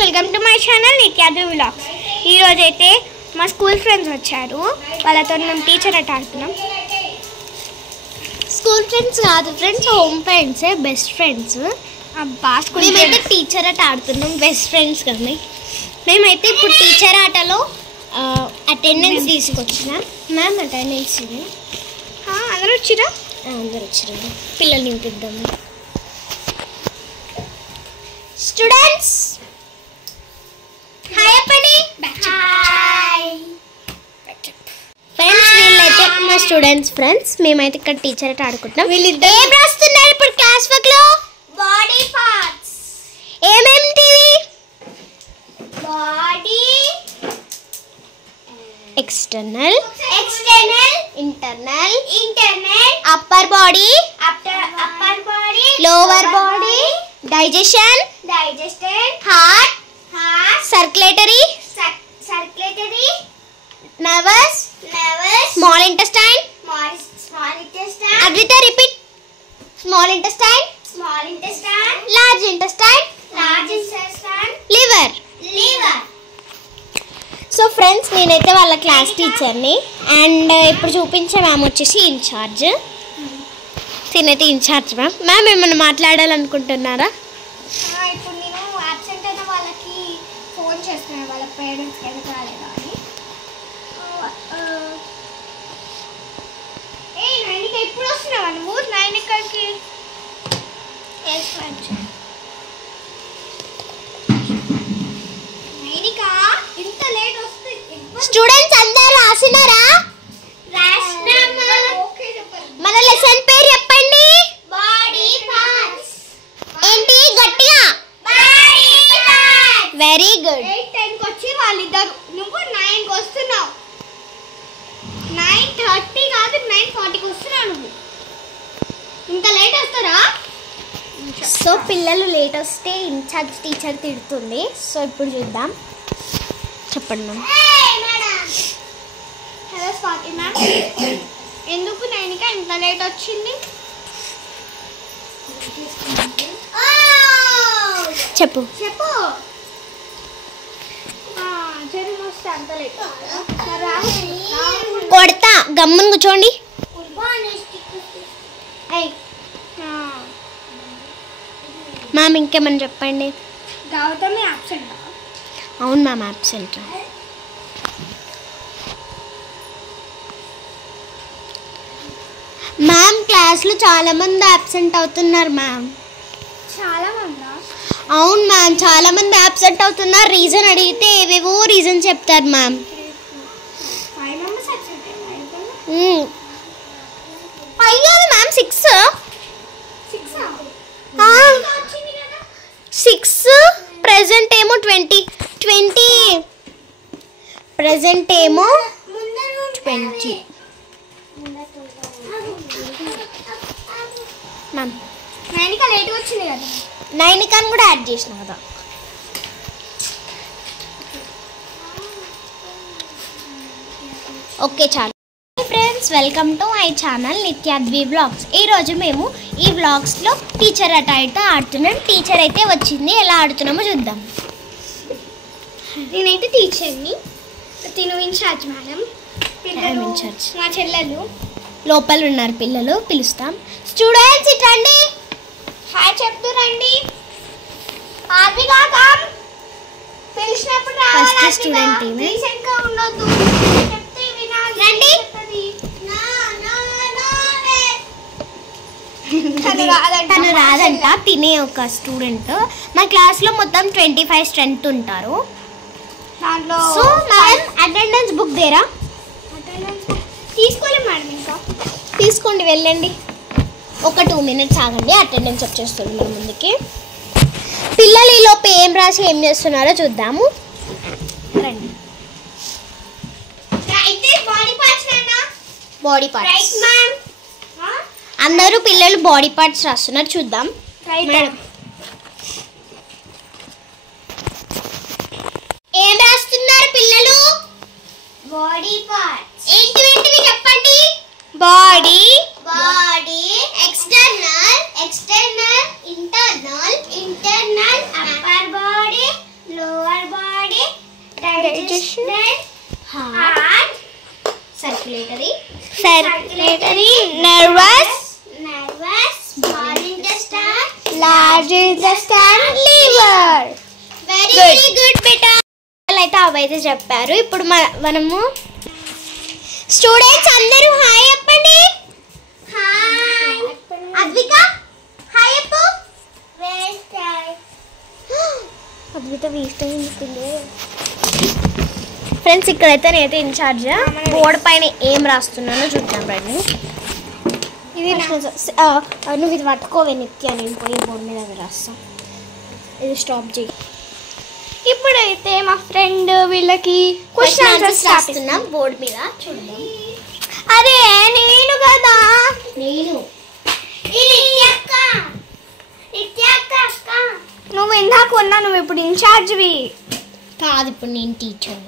Welcome to my channel Nityadvi vlogs. ఈరోజు అయితే మా స్కూల్ ఫ్రెండ్స్ వచ్చారు. వాళ్ళతో మేము టీచర్ అట్ ఆడుతున్నాం. స్కూల్ ఫ్రెండ్స్ కాదు ఫ్రెండ్స్, హోమ్ ఫ్రెండ్సే, బెస్ట్ ఫ్రెండ్స్. మేమైతే టీచర్ అట్ ఆడుతున్నాం, బెస్ట్ ఫ్రెండ్స్ కానీ. మేమైతే ఇప్పుడు టీచర్ ఆటలో అటెండెన్స్ తీసుకొచ్చిన. మ్యామ్ అటెండెన్స్ అందరూ వచ్చిరా? అందరూ వచ్చిరండి. పిల్లల్ని నింపిద్దాము. స్టూడెంట్స్ హాయ్ చెప్పండి. హాయ్ ఫ్రెండ్స్, వీళ్ళైతే మా స్టూడెంట్స్ ఫ్రెండ్స్. మేమైతే ఇక్కడ టీచర్ అయితే ఆడుకుంటున్నాం. వీళ్ళిద్దరు ఏం రాస్తున్నారు ఇప్పుడు క్లాస్ వర్క్ లో? Body parts. ఏమేమిటివి? Body external, internal, upper body, lower body, digestion, heart, circulatory, nervous, small intestine, Advita repeat, small intestine, large intestine, liver. So friends, నేనైతే వాళ్ళ క్లాస్ టీచర్ని. అండ్ ఇప్పుడు చూపించే మ్యామ్ వచ్చేసి ఇన్ఛార్జ్. తినైతే ఇన్ఛార్జ్ మ్యామ్ ఏమన్నా మాట్లాడాలనుకుంటున్నారా? ఇప్పుడు నేను అబ్సెంట్ అయిన వాళ్ళకి ఫోన్ చేస్తున్నాను, వాళ్ళ పేరెంట్స్కి ఎందుకు రాలేదా అని. నైనిక ఎప్పుడు వస్తున్నావా నువ్వు? నైనికకి నైనిక ఇంత లేట్ వస్తే స్టూడెంట్స్ అందరూ రాసినారా? మన లెసన్ పేరు చెప్పండి. Body parts. ఏంటి గట్టిగా? Very good. 8:10కి వచ్చి వాళ్ళిద్దరు, నువ్వు 9కి వస్తున్నావు. 9:30 కాదు 9:40కి వస్తున్నావు నువ్వు. ఇంత లేట్ వస్తారా? సో పిల్లలు లేట్ వస్తే ఇన్ఛార్జ్ టీచర్ తిడుతుంది. సో ఇప్పుడు చూద్దాం. చెప్పండి మ్యామ్. హలో స్వాతి మ్యామ్, ఎందుకు నైనిక ఇంత లేట్ వచ్చింది? చెప్పు. జ్వరం వస్తే అంత లేట్ కొడతా, గమ్మున కూర్చోండి. మ్యామ్ ఇంకేమని చెప్పండి. గౌతమి అబ్సెంట్. అవును మ్యామ్, అబ్సెంట్. మ్యామ్ క్లాస్లో చాలా మంది అబ్సెంట్ అవుతున్నారు మ్యామ్. చాలా మందా? అవును మ్యామ్, చాలా మంది అబ్సెంట్ అవుతున్నారు. రీజన్ అడిగితే ఏవేవో రీజన్ చెప్తారు మ్యామ్. 5 members absent. 5 కాదు మ్యామ్, 6. 6 ప్రెజెంట్ ఏమో 20 ప్రెజెంట్ ఏమో 20 మ్యామ్. నైనిక లేట్ వచ్చింది కదా. నైనికాని కూడా యాడ్ చేసిన కదా. ఓకే చాలు. Friends, welcome to my channel Nityadvi vlogs. ఈరోజు మేము ఈ వ్లాగ్స్లో టీచర్ అట్ అయితే ఆడుతున్నాం. టీచర్ అయితే వచ్చింది, ఎలా ఆడుతున్నామో చూద్దాం. నేనైతే టీచర్ని, తిను ఇన్ఛార్జ్ మేడం. ఇన్ఛార్జ్ మా చెల్లెలు లోపల ఉన్నారు, పిల్లలు పిలుస్తాం. స్టూడెంట్స్ ఇట్రండి, హాయ్ చెప్తూ రండి. ఆర్విగా కమ్. పిలిచినప్పుడు రావాలి. ఫస్ట్ స్టూడెంట్ ఈమె. రీసెంట్గా ఉండొద్దు, చెప్తే వినాలి. రండి. తను రాదంట, తినే ఒక స్టూడెంట్. మా క్లాస్లో మొత్తం 25 స్ట్రెంత్ ఉంటారు. దాంట్లో సో మేడం అటెండెన్స్ బుక్ దేరా? తీసుకోలే మేడం, ఇంకా తీసుకోండి, వెళ్ళండి. ఒక 2 minutes ఆగండి, అటెండెన్స్ వచ్చేస్తుంది మన ముందుకి. పిల్లలు ఈలోపు ఏం రాసి ఏం చేస్తున్నారో చూద్దాము. రండి. Body parts. అందరూ పిల్లలు బాడీ పార్ట్స్ రాస్తున్నారు, చూద్దాం. మేడం ఏం రాస్తున్నారు పిల్లలు? Body parts. ఏంటివి చెప్పండి. Body, external, internal, upper body, lower heart, circulatory, nervous, small intestine, large intestine, liver. Very good బేటా. అయితే అవైతే చెప్పారు. ఇప్పుడు మనము స్టూడెంట్స్ అందరూ హాయ్ చెప్పండి. హాయ్ అద్విక, హాయ్ చెప్పు. అద్విక వేస్ట్ అయింది. ఫ్రెండ్స్ ఇక్కడైతే నేనైతే ఇన్ఛార్జ్ బోర్డు పైన ఏం రాస్తున్నానో చూద్దాం రండి. ఇది నువ్వు ఇది పట్టుకోవే నిత్య, నేను పోయి బోర్డు మీద అవి రాస్తాం. ఇది స్టాప్ చేయి. ఇప్పుడైతే మా ఫ్రెండ్ వీళ్ళకి క్వశ్చన్ ఆన్సర్స్ రాస్తున్నాం బోర్డు మీద చూద్దాం. అరే నేను కదా, నేను నువ్వు ఇందాక ఉన్నా, నువ్వు ఇప్పుడు ఇన్ఛార్జ్వి కాదు, ఇప్పుడు నేను టీచర్.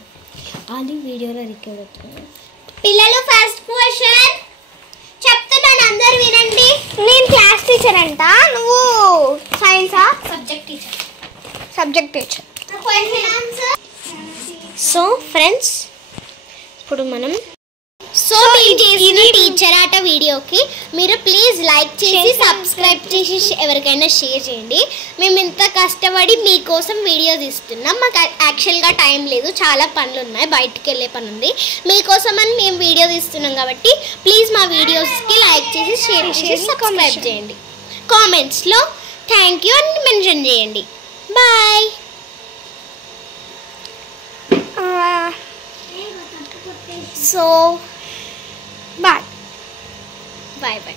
అది వీడియోలో రికార్డ్ అవుతుంది. పిల్లలు ఫస్ట్ క్వశ్చన్ చెప్తున్నాను, అందరు వినండి. నేను క్లాస్ టీచర్ అంట, నువ్వు సైన్సా? Subject teacher. Subject teacher. So friends ఇప్పుడు మనం టీచర్ ఆట వీడియోకి మీరు ప్లీజ్ లైక్ చేసి సబ్స్క్రైబ్ చేసి ఎవరికైనా షేర్ చేయండి. మేము ఇంత కష్టపడి మీకోసం వీడియో తీస్తున్నాం. మాకు యాక్చువల్గా టైం లేదు, చాలా పనులు ఉన్నాయి, బయటికి వెళ్ళే పని ఉంది. మీకోసం అని మేము వీడియో తీస్తున్నాం కాబట్టి ప్లీజ్ మా వీడియోస్కి లైక్ చేసి షేర్ చేసి సబ్స్క్రైబ్ చేయండి. కామెంట్స్లో థ్యాంక్ యూ అని మెన్షన్ చేయండి. Bye. So bye. Bye bye.